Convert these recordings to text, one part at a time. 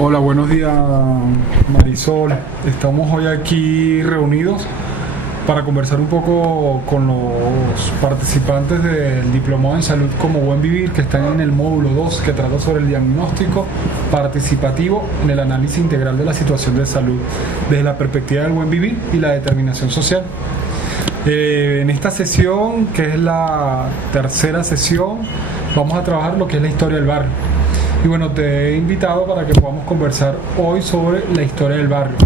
Hola, buenos días Marisol. Estamos hoy aquí reunidos para conversar un poco con los participantes del Diplomado en Salud como Buen Vivir, que están en el módulo 2, que trata sobre el diagnóstico participativo en el análisis integral de la situación de salud desde la perspectiva del buen vivir y la determinación social. En esta sesión, que es la tercera sesión, vamos a trabajar lo que es la historia del barrio. Y bueno, te he invitado para que podamos conversar hoy sobre la historia del barrio.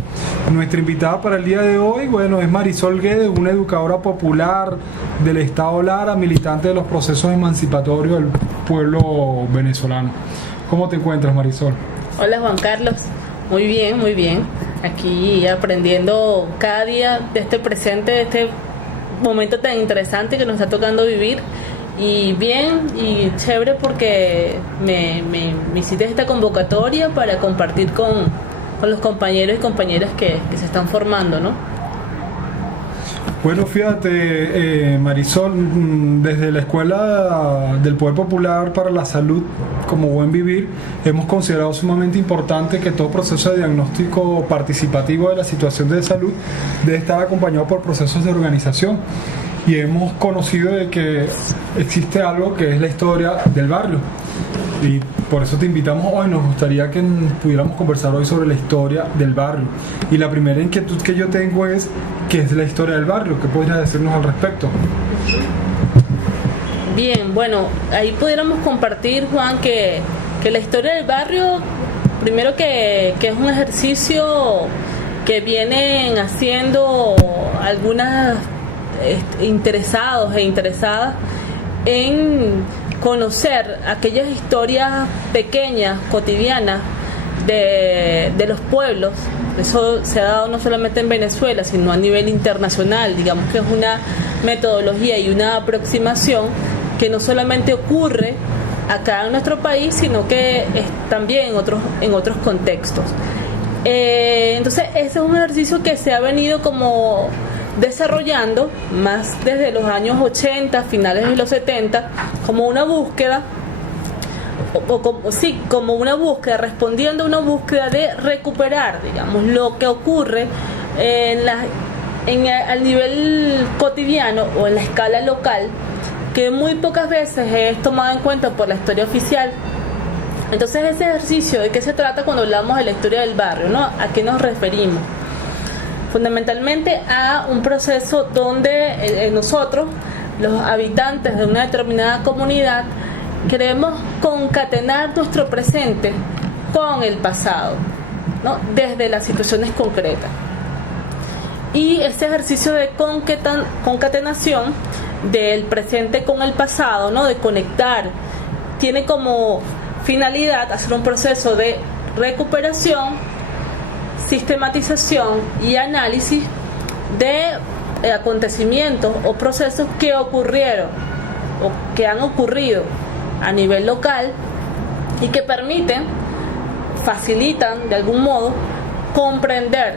Nuestra invitada para el día de hoy, bueno, es Marisol Guedes, una educadora popular del Estado Lara, militante de los procesos emancipatorios del pueblo venezolano. ¿Cómo te encuentras, Marisol? Hola, Juan Carlos. Muy bien, muy bien. Aquí aprendiendo cada día de este presente, de este momento tan interesante que nos está tocando vivir. Y bien y chévere porque me hiciste esta convocatoria para compartir con los compañeros y compañeras que se están formando, ¿no? Bueno, fíjate, Marisol, desde la Escuela del Poder Popular para la Salud como Buen Vivir, hemos considerado sumamente importante que todo proceso de diagnóstico participativo de la situación de salud debe estar acompañado por procesos de organización. Y hemos conocido de que existe algo que es la historia del barrio. Y por eso te invitamos hoy. Nos gustaría que pudiéramos conversar hoy sobre la historia del barrio. Y la primera inquietud que yo tengo es, ¿qué es la historia del barrio? ¿Qué podrías decirnos al respecto? Bien, bueno, ahí pudiéramos compartir, Juan, que la historia del barrio, primero que es un ejercicio que vienen haciendo algunas interesados e interesadas en conocer aquellas historias pequeñas, cotidianas de los pueblos. Eso se ha dado no solamente en Venezuela, sino a nivel internacional. Digamos que es una metodología y una aproximación que no solamente ocurre acá en nuestro país, sino que es también en otros contextos. Entonces ese es un ejercicio que se ha venido como desarrollando más desde los años 80, finales de los 70, como una búsqueda, como una búsqueda, respondiendo a una búsqueda de recuperar, digamos, lo que ocurre al nivel cotidiano o en la escala local, que muy pocas veces es tomado en cuenta por la historia oficial. Entonces, ese ejercicio, ¿de qué se trata cuando hablamos de la historia del barrio, ¿no? ¿A qué nos referimos? Fundamentalmente a un proceso donde nosotros, los habitantes de una determinada comunidad, queremos concatenar nuestro presente con el pasado, ¿no? Desde las situaciones concretas. Y ese ejercicio de concatenación del presente con el pasado, ¿no? De conectar, tiene como finalidad hacer un proceso de recuperación, sistematización y análisis de acontecimientos o procesos que ocurrieron o que han ocurrido a nivel local y que facilitan de algún modo comprender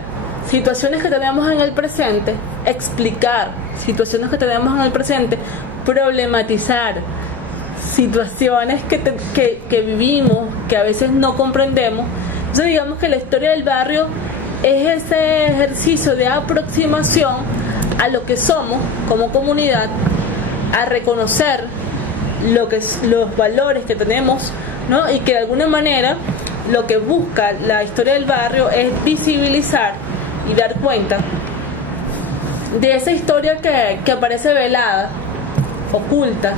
situaciones que tenemos en el presente, explicar situaciones que tenemos en el presente, problematizar situaciones que vivimos, que a veces no comprendemos. Entonces digamos que la historia del barrio es ese ejercicio de aproximación a lo que somos como comunidad, a reconocer los valores que tenemos, ¿no? Y que de alguna manera lo que busca la historia del barrio es visibilizar y dar cuenta de esa historia que aparece velada, oculta,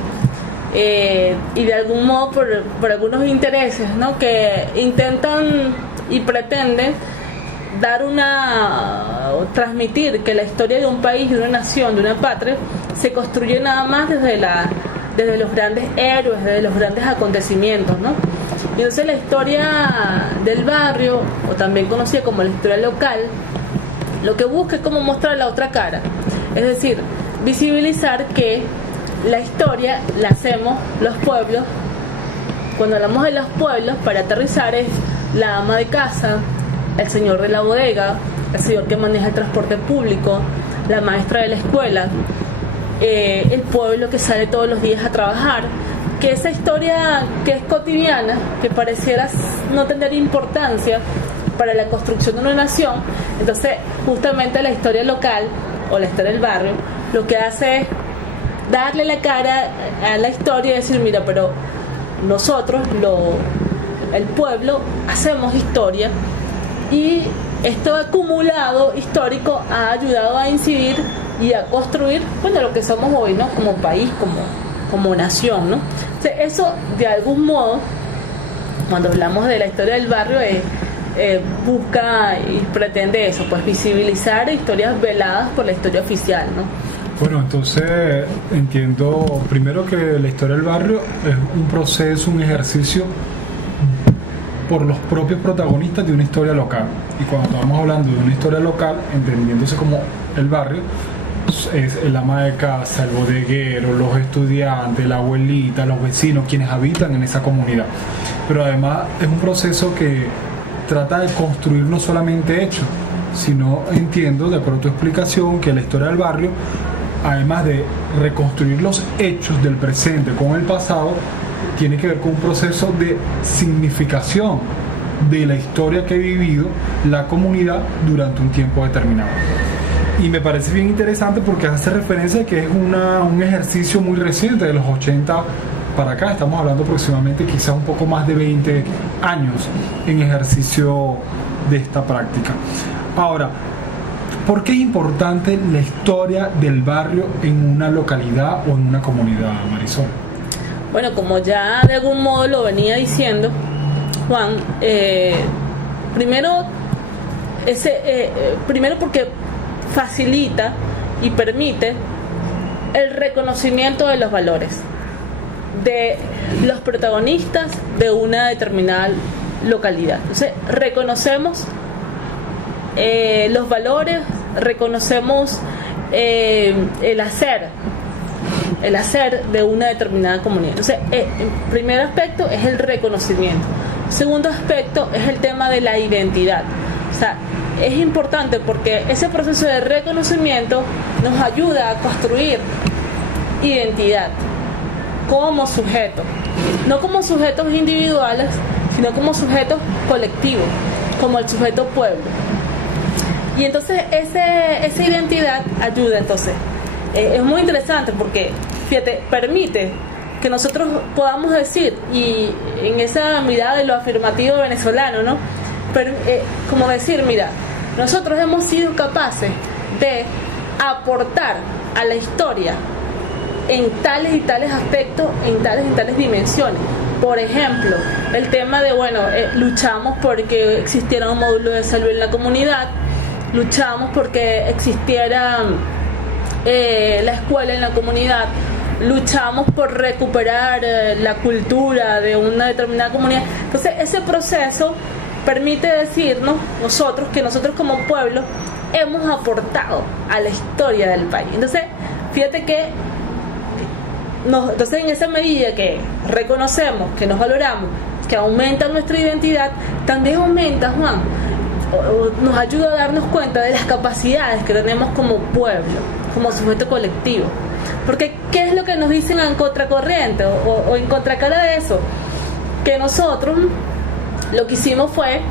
y de algún modo por algunos intereses, ¿no? Que intentan y pretenden transmitir que la historia de un país, de una nación, de una patria, se construye nada más desde los grandes héroes, desde los grandes acontecimientos, ¿no? Y entonces la historia del barrio, o también conocida como la historia local, lo que busca es como mostrar la otra cara, es decir, visibilizar que la historia la hacemos los pueblos. Cuando hablamos de los pueblos, para aterrizar, es la ama de casa, el señor de la bodega, el señor que maneja el transporte público, la maestra de la escuela, el pueblo que sale todos los días a trabajar, que esa historia que es cotidiana, que pareciera no tener importancia para la construcción de una nación, entonces justamente la historia local o la historia del barrio lo que hace es darle la cara a la historia y decir, mira, pero nosotros, el pueblo, hacemos historia, y esto acumulado histórico ha ayudado a incidir y a construir, bueno, lo que somos hoy, ¿no? Como país, como nación, ¿no? O sea, eso, de algún modo, cuando hablamos de la historia del barrio, busca y pretende eso, pues visibilizar historias veladas por la historia oficial, ¿no? Bueno, entonces entiendo primero que la historia del barrio es un proceso, un ejercicio por los propios protagonistas de una historia local. Y cuando estamos hablando de una historia local, entendiéndose como el barrio, es el ama de casa, el bodeguero, los estudiantes, la abuelita, los vecinos, quienes habitan en esa comunidad. Pero además es un proceso que trata de construir no solamente hechos, sino, entiendo, de acuerdo a tu explicación, que la historia del barrio, además de reconstruir los hechos del presente con el pasado, tiene que ver con un proceso de significación de la historia que ha vivido la comunidad durante un tiempo determinado. Y me parece bien interesante porque hace referencia a que es un ejercicio muy reciente, de los 80 para acá. Estamos hablando aproximadamente quizás un poco más de 20 años en ejercicio de esta práctica. Ahora, ¿por qué es importante la historia del barrio en una localidad o en una comunidad, Marisol? Bueno, como ya de algún modo lo venía diciendo Juan, primero porque facilita y permite el reconocimiento de los valores de los protagonistas de una determinada localidad. Entonces, reconocemos los valores, reconocemos el hacer de una determinada comunidad. Entonces, el primer aspecto es el reconocimiento. El segundo aspecto es el tema de la identidad. O sea, es importante porque ese proceso de reconocimiento nos ayuda a construir identidad como sujetos, no como sujetos individuales, sino como sujetos colectivos, como el sujeto pueblo. Y entonces esa identidad ayuda. Entonces es muy interesante porque, fíjate, permite que nosotros podamos decir, y en esa mirada de lo afirmativo venezolano, ¿no? Como decir, mira, nosotros hemos sido capaces de aportar a la historia en tales y tales aspectos, en tales y tales dimensiones. Por ejemplo, el tema de, luchamos porque existiera un módulo de salud en la comunidad, luchamos porque existiera la escuela en la comunidad, luchamos por recuperar la cultura de una determinada comunidad. Entonces, ese proceso permite decirnos que nosotros como pueblo hemos aportado a la historia del país. Entonces, fíjate que entonces en esa medida que reconocemos, que nos valoramos, que aumenta nuestra identidad, también aumenta, Juan, nos ayuda a darnos cuenta de las capacidades que tenemos como pueblo, como sujeto colectivo. Porque ¿qué es lo que nos dicen en contracorriente o en contracara de eso? Que nosotros lo que hicimos fue,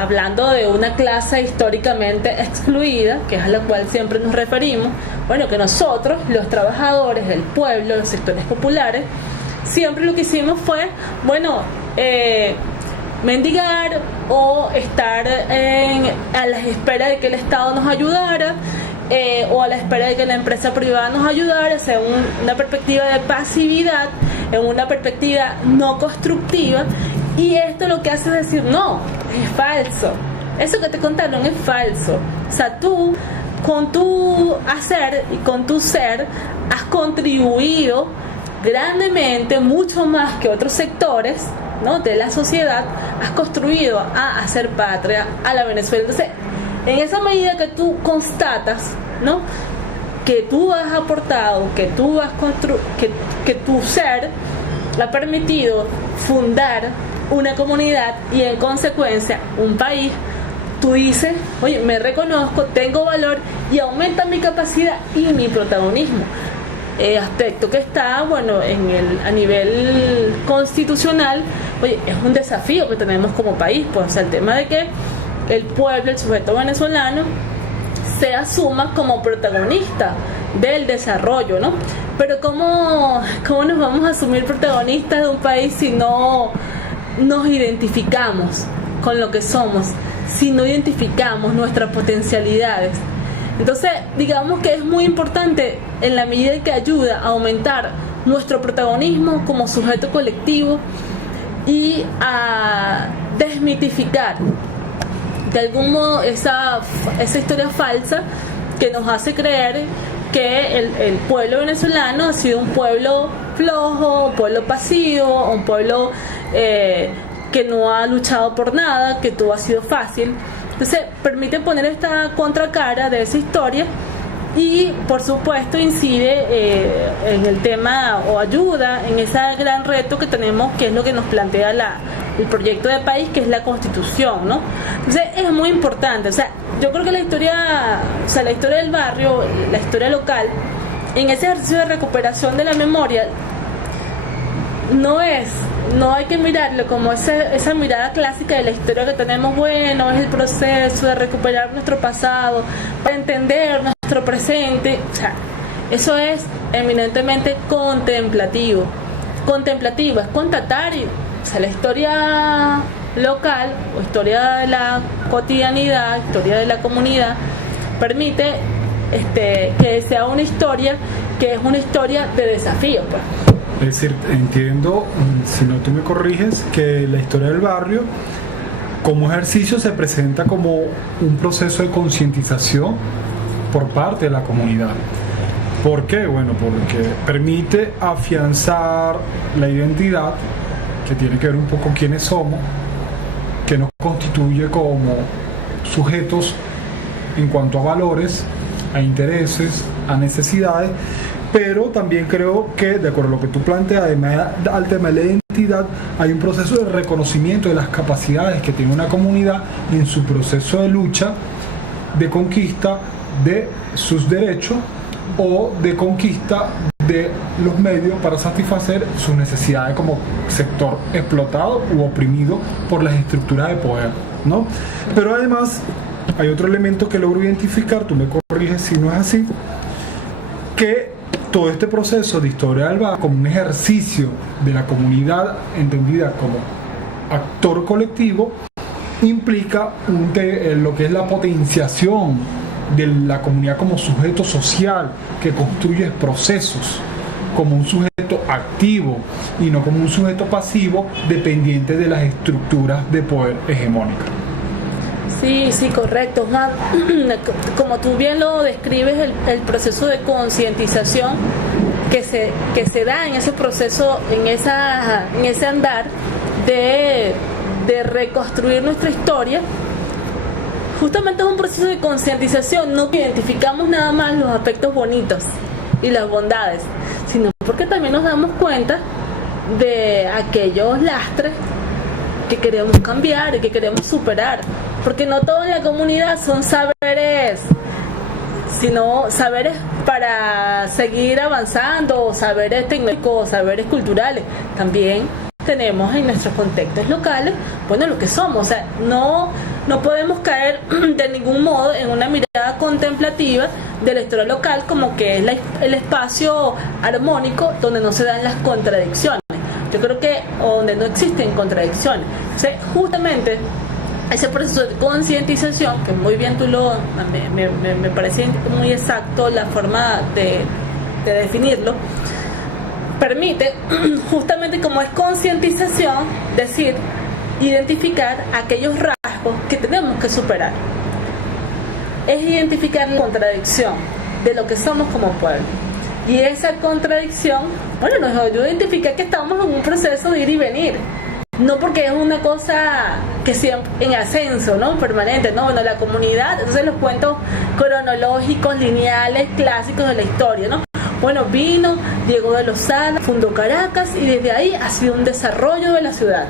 hablando de una clase históricamente excluida, que es a la cual siempre nos referimos, que nosotros, los trabajadores, el pueblo, los sectores populares, siempre lo que hicimos fue, mendigar o estar a la espera de que el Estado nos ayudara, o a la espera de que la empresa privada nos ayudara, en una perspectiva de pasividad, en una perspectiva no constructiva. Y esto lo que hace es decir, no, es falso. Eso que te contaron es falso. O sea, tú, con tu hacer y con tu ser, has contribuido grandemente, mucho más que otros sectores, ¿no?, de la sociedad, has construido a hacer patria a la Venezuela. Entonces, en esa medida que tú constatas, ¿no?, que tú has aportado, que tú has que tu ser ha permitido fundar una comunidad y en consecuencia un país, tú dices, me reconozco, tengo valor y aumenta mi capacidad y mi protagonismo. aspecto que está, bueno, a nivel constitucional, oye, es un desafío que tenemos como país, pues, o sea, el tema de que el pueblo, el sujeto venezolano, se asuma como protagonista del desarrollo, ¿no? Pero ¿cómo nos vamos a asumir protagonistas de un país si no nos identificamos con lo que somos, si no identificamos nuestras potencialidades? Entonces, digamos que es muy importante en la medida que ayuda a aumentar nuestro protagonismo como sujeto colectivo y a desmitificar de algún modo esa historia falsa que nos hace creer que el pueblo venezolano ha sido un pueblo flojo, un pueblo pasivo, un pueblo que no ha luchado por nada, que todo ha sido fácil. Entonces permite poner esta contracara de esa historia y por supuesto incide en el tema o ayuda en ese gran reto que tenemos, que es lo que nos plantea el proyecto de país, que es la Constitución, ¿no? Entonces es muy importante, o sea, yo creo que la historia del barrio, la historia local, en ese ejercicio de recuperación de la memoria, no hay que mirarlo como esa mirada clásica de la historia que tenemos, bueno, es el proceso de recuperar nuestro pasado para entender nuestro presente. O sea, eso es eminentemente contemplativo, es constatar, o sea, la historia local o historia de la cotidianidad, historia de la comunidad, permite que sea una historia que es una historia de desafío, pues. Es decir, entiendo, si no tú me corriges, que la historia del barrio como ejercicio se presenta como un proceso de concientización por parte de la comunidad. ¿Por qué? Bueno, porque permite afianzar la identidad, que tiene que ver un poco quiénes somos, que nos constituye como sujetos en cuanto a valores, a intereses, a necesidades, pero también creo que, de acuerdo a lo que tú planteas, además al tema de la identidad, hay un proceso de reconocimiento de las capacidades que tiene una comunidad en su proceso de lucha, de conquista de sus derechos o de conquista de los medios para satisfacer sus necesidades como sector explotado u oprimido por las estructuras de poder, ¿no? Pero además hay otro elemento que logro identificar, tú me corriges si no es así, que todo este proceso de historia del barrio como un ejercicio de la comunidad entendida como actor colectivo implica lo que es la potenciación de la comunidad como sujeto social que construye procesos, como un sujeto activo y no como un sujeto pasivo dependiente de las estructuras de poder hegemónicas. Sí, correcto, Juan. Como tú bien lo describes, el proceso de concientización que se da en ese proceso, en ese andar de reconstruir nuestra historia, justamente es un proceso de concientización. No identificamos nada más los aspectos bonitos y las bondades, sino porque también nos damos cuenta de aquellos lastres que queremos cambiar y que queremos superar, porque no todo en la comunidad son saberes, sino saberes para seguir avanzando, saberes tecnológicos, saberes culturales. También tenemos en nuestros contextos locales, bueno, lo que somos. O sea, no podemos caer de ningún modo en una mirada contemplativa de la historia local como que es el espacio armónico donde no se dan las contradicciones. Yo creo que donde no existen contradicciones. O sea, justamente ese proceso de concientización, que muy bien me parece muy exacto la forma de definirlo, permite, justamente como es concientización, decir, identificar aquellos rasgos que tenemos que superar. Es identificar la contradicción de lo que somos como pueblo. Y esa contradicción, bueno, nos ayuda a identificar que estamos en un proceso de ir y venir. No porque es una cosa que siempre en ascenso, ¿no? Permanente, ¿no? Bueno, la comunidad, entonces los cuentos cronológicos, lineales, clásicos de la historia, ¿no? Bueno, vino Diego de Lozada, fundó Caracas y desde ahí ha sido un desarrollo de la ciudad.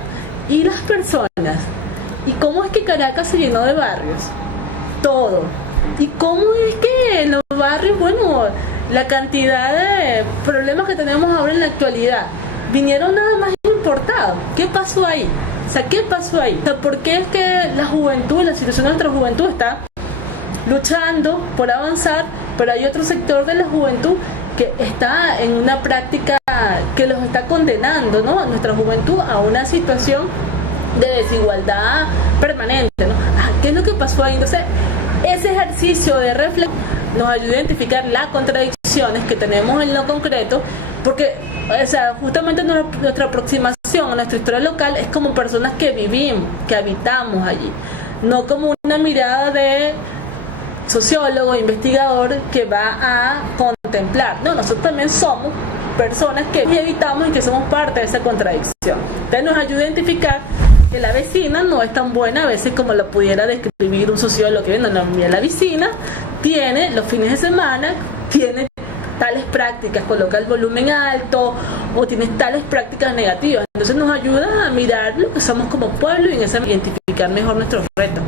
Y las personas, ¿y cómo es que Caracas se llenó de barrios? Todo. ¿Y cómo es que en los barrios, bueno, la cantidad de problemas que tenemos ahora en la actualidad vinieron nada más importados. ¿Qué pasó ahí? O sea, ¿qué pasó ahí? O sea, ¿por qué es que la juventud, la situación de nuestra juventud está luchando por avanzar, pero hay otro sector de la juventud que está en una práctica que los está condenando, ¿no? Nuestra juventud a una situación de desigualdad permanente, ¿no? ¿Qué es lo que pasó ahí? Entonces, ese ejercicio de reflexión nos ayuda a identificar las contradicciones que tenemos en lo concreto, porque, o sea, justamente nuestra aproximación a nuestra historia local es como personas que vivimos, que habitamos allí, no como una mirada de sociólogo, investigador que va a contemplar. No, nosotros también somos personas que habitamos y que somos parte de esa contradicción. Entonces nos ayuda a identificar que la vecina no es tan buena a veces como la pudiera describir un sociólogo que viene, no, mira, la vecina tiene los fines de semana, tiene tales prácticas, coloca el volumen alto o tiene tales prácticas negativas. Entonces nos ayuda a mirar lo que somos como pueblo y en ese identificar mejor nuestros retos.